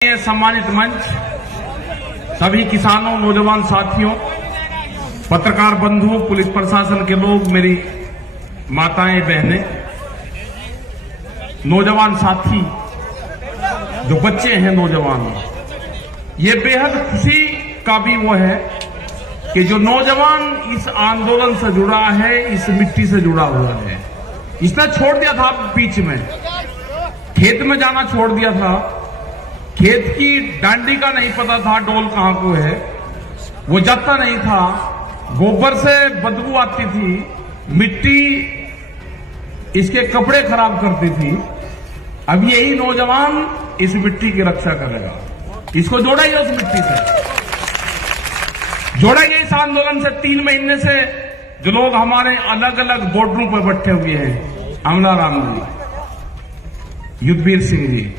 सम्मानित मंच, सभी किसानों, नौजवान साथियों, पत्रकार बंधुओं, पुलिस प्रशासन के लोग, मेरी माताएं, बहनें, नौजवान साथी, जो बच्चे हैं नौजवान, ये बेहद खुशी का भी वो है कि जो नौजवान इस आंदोलन से जुड़ा है, इस मिट्टी से जुड़ा हुआ है। इसने छोड़ दिया था बीच में, खेत में जाना छोड़ दिया था, खेत की डांडी का नहीं पता था डोल कहां को है, वो जाता नहीं था, गोबर से बदबू आती थी, मिट्टी इसके कपड़े खराब करती थी। अब यही नौजवान इस मिट्टी की रक्षा करेगा, इसको जोड़ेंगे उस मिट्टी से, जोड़ेंगे इस आंदोलन से। 3 महीने से जो लोग हमारे अलग अलग बॉर्डरों पर बैठे हुए हैं, अमलाराम जी, युद्धवीर सिंह जी,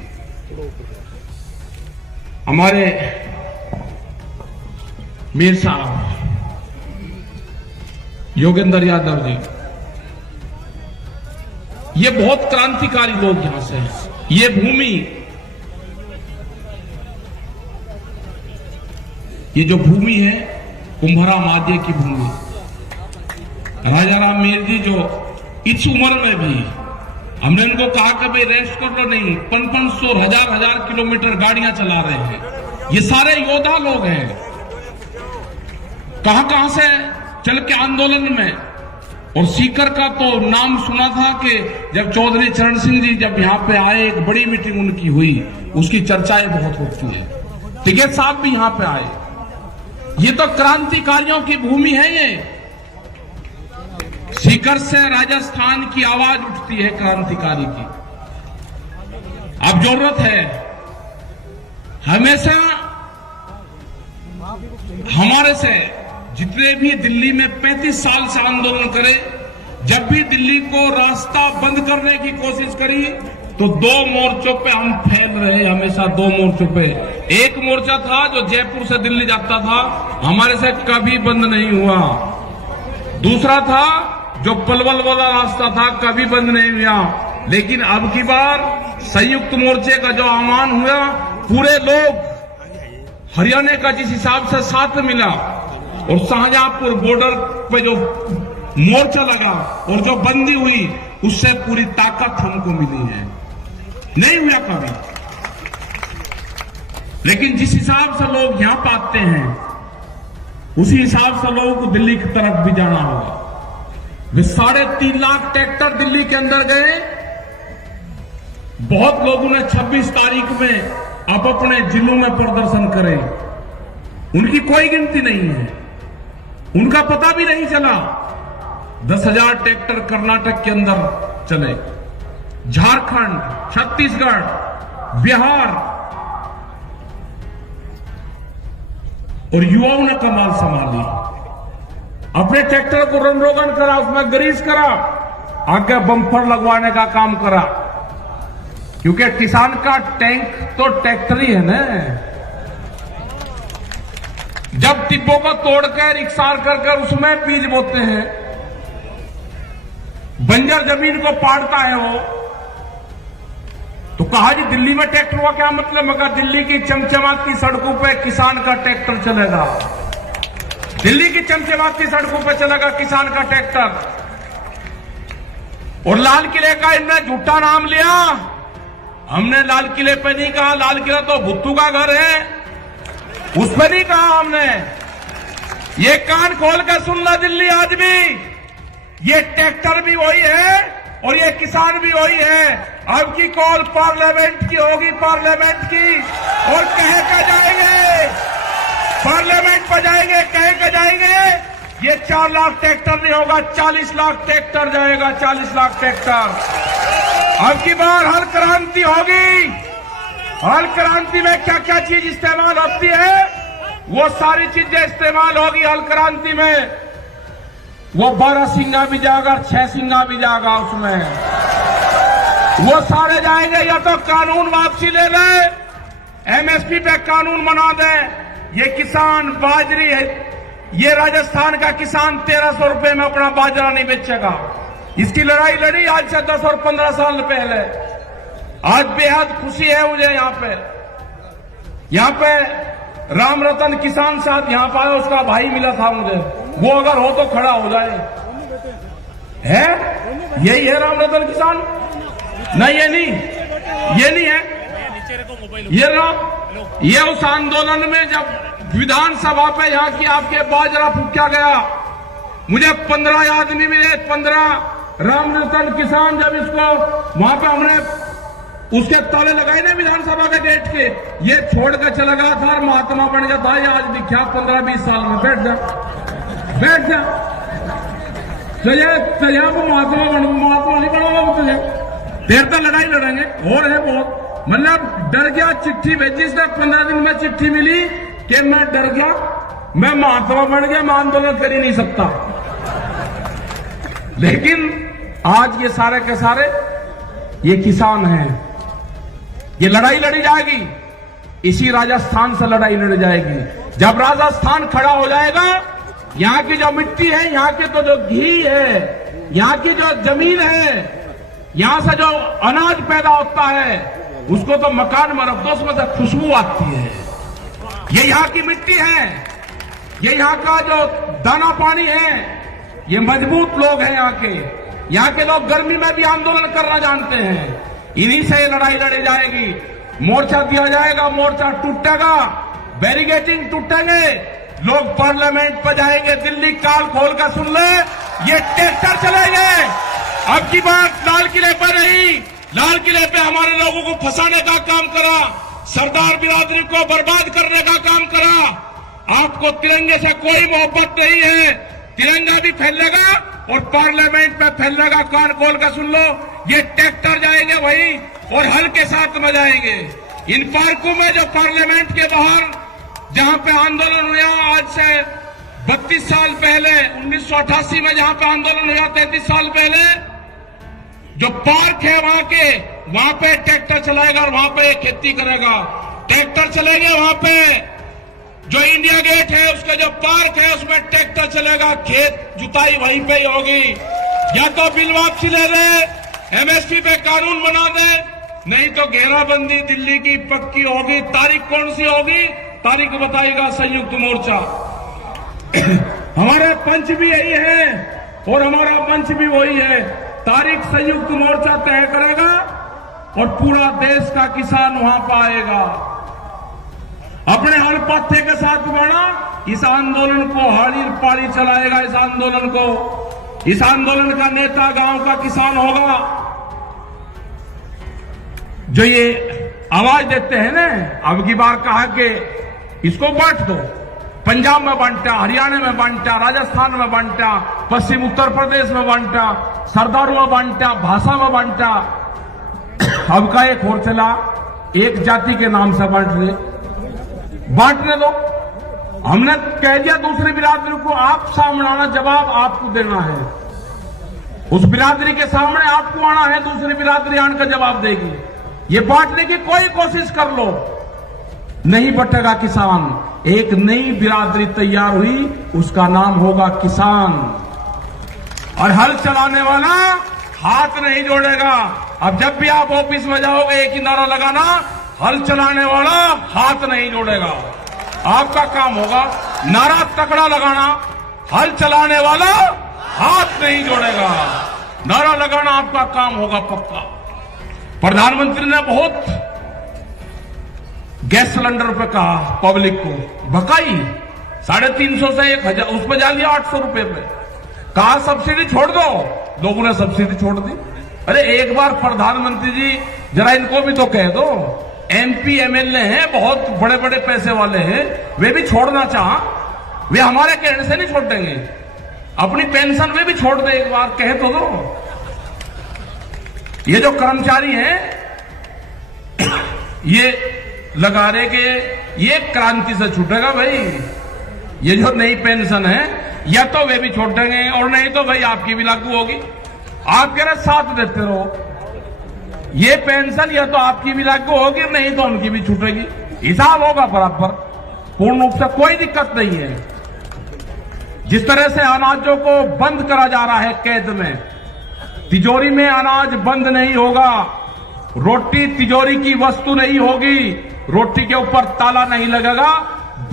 हमारे मीर साहब, योगेंद्र यादव जी, ये बहुत क्रांतिकारी लोग यहां से हैं। ये भूमि, ये जो भूमि है कुंभरा मादे की भूमि, राजा राम मीर जी जो इस उम्र में भी, हमने इनको कहा कि भाई रेस्ट कर लो, नहीं, 500 हजार किलोमीटर गाड़ियां चला रहे हैं। ये सारे योद्धा लोग हैं, कहां से चल के आंदोलन में। और सीकर का तो नाम सुना था कि जब चौधरी चरण सिंह जी जब यहां पे आए, एक बड़ी मीटिंग उनकी हुई, उसकी चर्चाएं बहुत होती है। टिकैत साहब भी यहां पे आए। ये तो क्रांतिकारियों की भूमि है। ये सीकर से राजस्थान की आवाज उठती है क्रांतिकारी की। अब जरूरत है हमेशा हमारे से जितने भी दिल्ली में 35 साल से आंदोलन करे, जब भी दिल्ली को रास्ता बंद करने की कोशिश करी तो 2 मोर्चों पे हम फैल रहे, हमेशा 2 मोर्चों पे। एक मोर्चा था जो जयपुर से दिल्ली जाता था, हमारे से कभी बंद नहीं हुआ। दूसरा था जो पलवल वाला रास्ता था, कभी बंद नहीं हुआ। लेकिन अब की बार संयुक्त मोर्चे का जो आह्वान हुआ, पूरे लोग हरियाणा का जिस हिसाब से साथ मिला और शाहजहांपुर बॉर्डर पे जो मोर्चा लगा और जो बंदी हुई, उससे पूरी ताकत हमको मिली है। नहीं हुआ कभी। लेकिन जिस हिसाब से लोग यहां पाते हैं, उसी हिसाब से लोगों को दिल्ली की तरफ भी जाना होगा। वे 3.5 लाख ट्रैक्टर दिल्ली के अंदर गए। बहुत लोगों ने 26 तारीख में अब अपने जिलों में प्रदर्शन करे, उनकी कोई गिनती नहीं है, उनका पता भी नहीं चला। 10,000 ट्रैक्टर कर्नाटक के अंदर चले, झारखंड, छत्तीसगढ़, बिहार, और युवाओं ने कमाल संभाली। अपने ट्रैक्टर को रन रोगन करा, उसमें ग्रीस करा, आगे बम्पर लगवाने का काम करा, क्योंकि किसान का टैंक तो ट्रैक्टर ही है ना। जब टिब्बों को तोड़कर इकसार कर उसमें बीज बोते हैं, बंजर जमीन को पाड़ता है वो, तो कहा जी दिल्ली में ट्रैक्टर हुआ क्या मतलब? मगर दिल्ली की चमचमाती सड़कों पे किसान का ट्रैक्टर चलेगा, दिल्ली की चमचमाती सड़कों पे चलेगा किसान का ट्रैक्टर। और लाल किले का इनने झूठा नाम लिया। हमने लाल किले पे नहीं कहा, लाल किला तो भुट्टू का घर है, उस पर नहीं कहा हमने। ये कान खोल कर सुनना दिल्ली, आज भी ये ट्रैक्टर भी वही है और ये किसान भी वही है। अब की कॉल पार्लियामेंट की होगी, पार्लियामेंट की, और कह कर जाएंगे, पार्लियामेंट पर जाएंगे, कह कर जाएंगे। ये 4 लाख ट्रैक्टर नहीं होगा, 40 लाख ट्रैक्टर जाएगा, 40 लाख ट्रैक्टर। अब की बार हल क्रांति होगी। हल क्रांति में क्या क्या चीज इस्तेमाल होती है, वो सारी चीजें इस्तेमाल होगी हल क्रांति में। वो 12 सिंगा भी जाएगा, 6 सिंगा भी जाएगा, उसमें वो सारे जाएंगे। या तो कानून वापसी ले ले, एमएसपी पे कानून बना दे। ये किसान बाजरी है, ये राजस्थान का किसान 1300 रुपए में अपना बाजरा नहीं बेचेगा। इसकी लड़ाई लड़ी आज से 10 और 15 साल पहले। आज बेहद खुशी है मुझे यहाँ पे यहाँ पे राम रतन किसान साहब यहाँ पर आया, उसका भाई मिला था मुझे, वो अगर हो तो खड़ा हो जाए। है यही है राम रतन किसान? नहीं, ये नहीं है। ये उस आंदोलन में जब विधानसभा पे यहाँ की आपके बाजरा फूका गया, मुझे 15 आदमी मिले, 15 राम रतन किसान, जब इसको वहां पे हमने उसके ताले लगाए ना विधानसभा के गेट के, ये छोड़ कर चला गया था और महात्मा बन गया था। ये आज दिखा 15-20 साल में। बैठ जा तुझे वो महात्मा नहीं बनाऊंगा तुझे, देर तक लड़ाई लड़ेंगे। और है बहुत, मतलब डर गया, चिट्ठी भेजी इसने 15 दिन में, चिट्ठी मिली कि मैं डर गया, मैं महात्मा बन गया, मैं आंदोलन कर ही नहीं सकता। लेकिन आज ये सारे के सारे ये किसान हैं। ये लड़ाई लड़ी जाएगी, इसी राजस्थान से लड़ाई लड़ी जाएगी। जब राजस्थान खड़ा हो जाएगा, यहाँ की जो मिट्टी है, यहाँ के तो जो घी है, यहाँ की जो जमीन है, यहाँ से जो अनाज पैदा होता है, उसको तो मकान में रख दो, उसमें से खुशबू आती है। ये यहाँ की मिट्टी है, ये यहाँ का जो दाना पानी है, ये मजबूत लोग हैं यहाँ के लोग गर्मी में भी आंदोलन करना जानते हैं। इन्हीं से लड़ाई लड़ी जाएगी। मोर्चा दिया जाएगा, मोर्चा टूटेगा, बैरिकेडिंग टूटेंगे, लोग पार्लियामेंट पर जाएंगे। दिल्ली काल खोल कर सुन ले, ये ट्रैक्टर चलेंगे। अब की बात लाल किले पर नहीं, लाल किले पे हमारे लोगों को फंसाने का काम करा, सरदार बिरादरी को बर्बाद करने का काम करा। आपको तिरंगे से कोई मोहब्बत नहीं है। तिरंगा भी फैलेगा और पार्लियामेंट में फैलेगा। कान खोल कर सुन लो, ये ट्रैक्टर जाएंगे वही और हल के साथ में जाएंगे। इन पार्कों में जो पार्लियामेंट के बाहर जहां पे आंदोलन हुआ आज से 32 साल पहले, 1988 में जहां पे आंदोलन हुआ 33 साल पहले, जो पार्क है वहां पे ट्रैक्टर चलाएगा और वहां पे खेती करेगा। ट्रैक्टर चलेंगे वहां पे, जो इंडिया गेट है उसका जो पार्क है उसमें ट्रैक्टर चलेगा। खेत जुताई वहीं पे ही होगी। या तो बिल वापसी ले ले, एमएसपी पे कानून बना दे, नहीं तो घेराबंदी दिल्ली की पक्की होगी। तारीख कौन सी होगी, तारीख बताएगा संयुक्त मोर्चा। हमारे पंच भी यही है और हमारा मंच भी वही है। तारीख संयुक्त मोर्चा तय करेगा और पूरा देश का किसान वहां पर आएगा। अपने हर पत्थे के साथ बढ़ा, इस आंदोलन को हाड़ी पाड़ी चलाएगा। इस आंदोलन का नेता गांव का किसान होगा। जो ये आवाज देते हैं ना, अब की बार कहा कि इसको बांट दो, पंजाब में बांटा, हरियाणा में बांटा, राजस्थान में बांटा, पश्चिम उत्तर प्रदेश में बांटा, सरदारों में बांटा, भाषा में बांटा। अब का एक और चला, एक जाति के नाम से बांटने दो। हमने कह दिया दूसरी बिरादरी को, आप सामने आना, जवाब आपको देना है। उस बिरादरी के सामने आपको आना है, दूसरी बिरादरी आने का जवाब देगी। ये बांटने की कोई कोशिश कर लो, नहीं बटेगा किसान। एक नई बिरादरी तैयार हुई, उसका नाम होगा किसान। और हल चलाने वाला हाथ नहीं जोड़ेगा। अब जब भी आप ऑफिस में जाओगे, एक ही नारा लगाना, हल चलाने वाला हाथ नहीं जोड़ेगा। आपका काम होगा नारा तगड़ा लगाना, हल चलाने वाला हाथ नहीं जोड़ेगा। नारा लगाना आपका काम होगा पक्का। प्रधानमंत्री ने बहुत गैस सिलेंडर पे कहा, पब्लिक को भकाई 350 से 1000, उस पर जा लिया 800 रुपए पे। कहा सब्सिडी छोड़ दो, लोगों ने सब्सिडी छोड़ दी। अरे एक बार प्रधानमंत्री जी जरा इनको भी तो कह दो, एमपी एमएलए हैं, बहुत बड़े बड़े पैसे वाले हैं, वे भी छोड़ना चाह, वे हमारे कहने से नहीं छोड़ देंगे। अपनी पेंशन वे भी छोड़ दे, एक बार कह तो दो। ये जो कर्मचारी हैं ये लगा रहे कि ये क्रांति से छूटेगा भाई। ये जो नई पेंशन है या तो वे भी छोड़ देंगे और नहीं तो भाई आपकी भी लागू होगी। आप कह रहे साथ देते रहो, ये पेंशन या तो आपकी भी लागू होगी नहीं तो उनकी भी छूटेगी। हिसाब होगा बराबर, पूर्ण रूप से कोई दिक्कत नहीं है। जिस तरह से अनाजों को बंद करा जा रहा है कैद में, तिजोरी में अनाज बंद नहीं होगा। रोटी तिजोरी की वस्तु नहीं होगी, रोटी के ऊपर ताला नहीं लगेगा,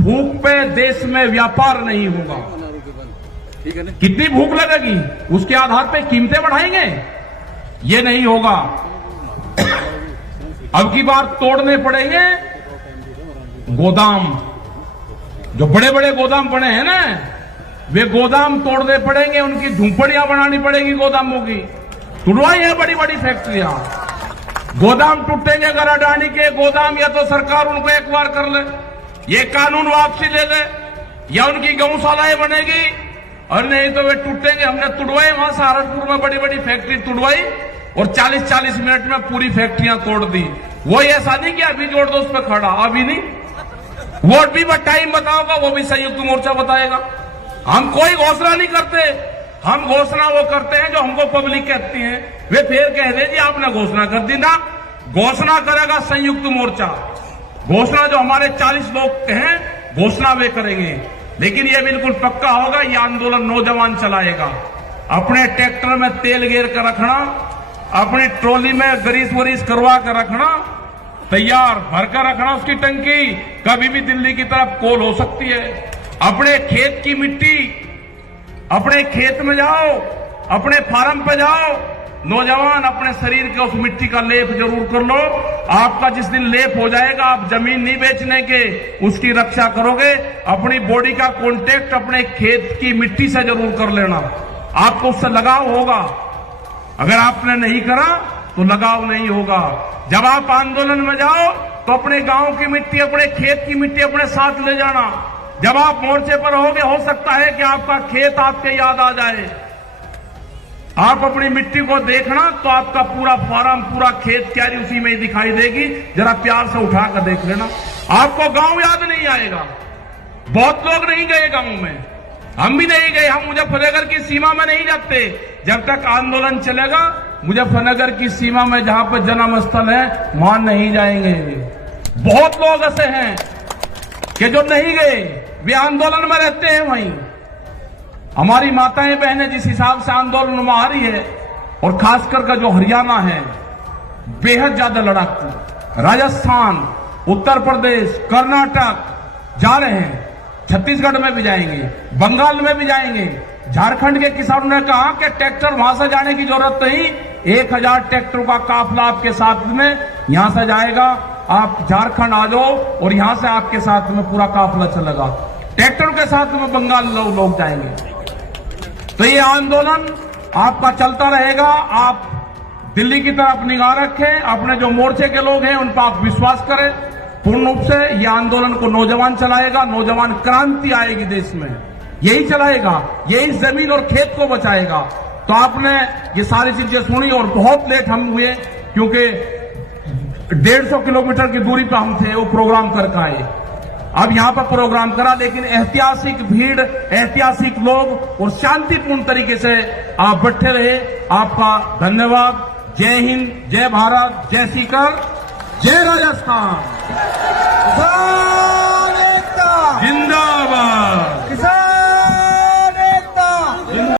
भूख पे देश में व्यापार नहीं होगा। कितनी भूख लगेगी उसके आधार पे कीमतें बढ़ाएंगे, ये नहीं होगा। अब की बार तोड़ने पड़ेंगे गोदाम, जो बड़े बड़े गोदाम बने हैं ना, वे गोदाम तोड़ने पड़ेंगे, उनकी झुंपड़ियां बनानी पड़ेगी गोदामों की। तुड़वाई है बड़ी बड़ी फैक्ट्रियां, गोदाम टूटेंगे अगर अडानी के गोदाम, या तो सरकार उनको एक बार कर ले, ये कानून वापसी ले ले, या उनकी गौशालाएं बनेगी, और नहीं तो वे टूटेंगे। हमने तुड़वाई वहां सहारनपुर में बड़ी बड़ी फैक्ट्री तुड़वाई और 40-40 मिनट में पूरी फैक्ट्रियां तोड़ दी। वो ऐसा नहीं कि अभी जोड़ दो उस पर खड़ा, अभी नहीं, वोट भी टाइम बताओगा, वो भी संयुक्त मोर्चा बताएगा। हम कोई घोषणा नहीं करते, हम घोषणा वो करते हैं जो हमको पब्लिक कहती है। वे फिर कह दे जी आपने घोषणा कर दी ना, घोषणा करेगा संयुक्त मोर्चा। घोषणा जो हमारे 40 लोग हैं घोषणा वे करेंगे, लेकिन ये बिल्कुल पक्का होगा, ये आंदोलन नौजवान चलाएगा। अपने ट्रैक्टर में तेल गेर कर रखना, अपनी ट्रॉली में ग्रीस वरीस करवा कर रखना, तैयार भरकर रखना उसकी टंकी, कभी भी दिल्ली की तरफ कॉल हो सकती है। अपने खेत की मिट्टी, अपने खेत में जाओ, अपने फार्म पे जाओ, नौजवान अपने शरीर के उस मिट्टी का लेप जरूर कर लो। आपका जिस दिन लेप हो जाएगा, आप जमीन नहीं बेचने के, उसकी रक्षा करोगे। अपनी बॉडी का कांटेक्ट अपने खेत की मिट्टी से जरूर कर लेना, आपको उससे लगाव होगा। अगर आपने नहीं करा तो लगाव नहीं होगा। जब आप आंदोलन में जाओ तो अपने गांव की मिट्टी, अपने खेत की मिट्टी अपने साथ ले जाना। जब आप मोर्चे पर होगे, हो सकता है कि आपका खेत आपके याद आ जाए। आप अपनी मिट्टी को देखना तो आपका पूरा फार्म, पूरा खेत क्यारी उसी में ही दिखाई देगी। जरा प्यार से उठा कर देख लेना, आपको गांव याद नहीं आएगा। बहुत लोग नहीं गए गांव में, हम भी नहीं गए। हम मुजफ्फरनगर की सीमा में नहीं जाते। जब तक आंदोलन चलेगा, मुजफ्फरनगर की सीमा में जहां पर जन्म स्थल है वहां नहीं जाएंगे। बहुत लोग ऐसे हैं कि जो नहीं गए, वे आंदोलन में रहते हैं वहीं। हमारी माताएं बहनें जिस हिसाब से आंदोलन में आ रही है, और खासकर का जो हरियाणा है बेहद ज्यादा लड़ाकू, राजस्थान, उत्तर प्रदेश, कर्नाटक जा रहे हैं, छत्तीसगढ़ में भी जाएंगे, बंगाल में भी जाएंगे। झारखंड के किसानों ने कहा कि ट्रैक्टर वहां से जाने की जरूरत नहीं, 1000 ट्रैक्टरों का काफिला आपके साथ में यहां से जाएगा। आप झारखंड आ जाओ और यहां से आपके साथ में पूरा काफिला चलेगा। ट्रैक्टरों के साथ में बंगाल लोग जाएंगे। तो ये आंदोलन आपका चलता रहेगा। आप दिल्ली की तरफ निगाह रखें, अपने जो मोर्चे के लोग हैं उन पर आप विश्वास करें पूर्ण रूप से। यह आंदोलन को नौजवान चलाएगा, नौजवान क्रांति आएगी देश में, यही चलाएगा, यही जमीन और खेत को बचाएगा। तो आपने ये सारी चीजें सुनी, और बहुत लेट हम हुए क्योंकि 150 किलोमीटर की दूरी पर हम थे, वो प्रोग्राम करके आए। अब यहां पर प्रोग्राम करा, लेकिन ऐतिहासिक भीड़, ऐतिहासिक लोग और शांतिपूर्ण तरीके से आप बैठे रहे। आपका धन्यवाद। जय हिंद, जय भारत, जय सीकर, जय राजस्थान।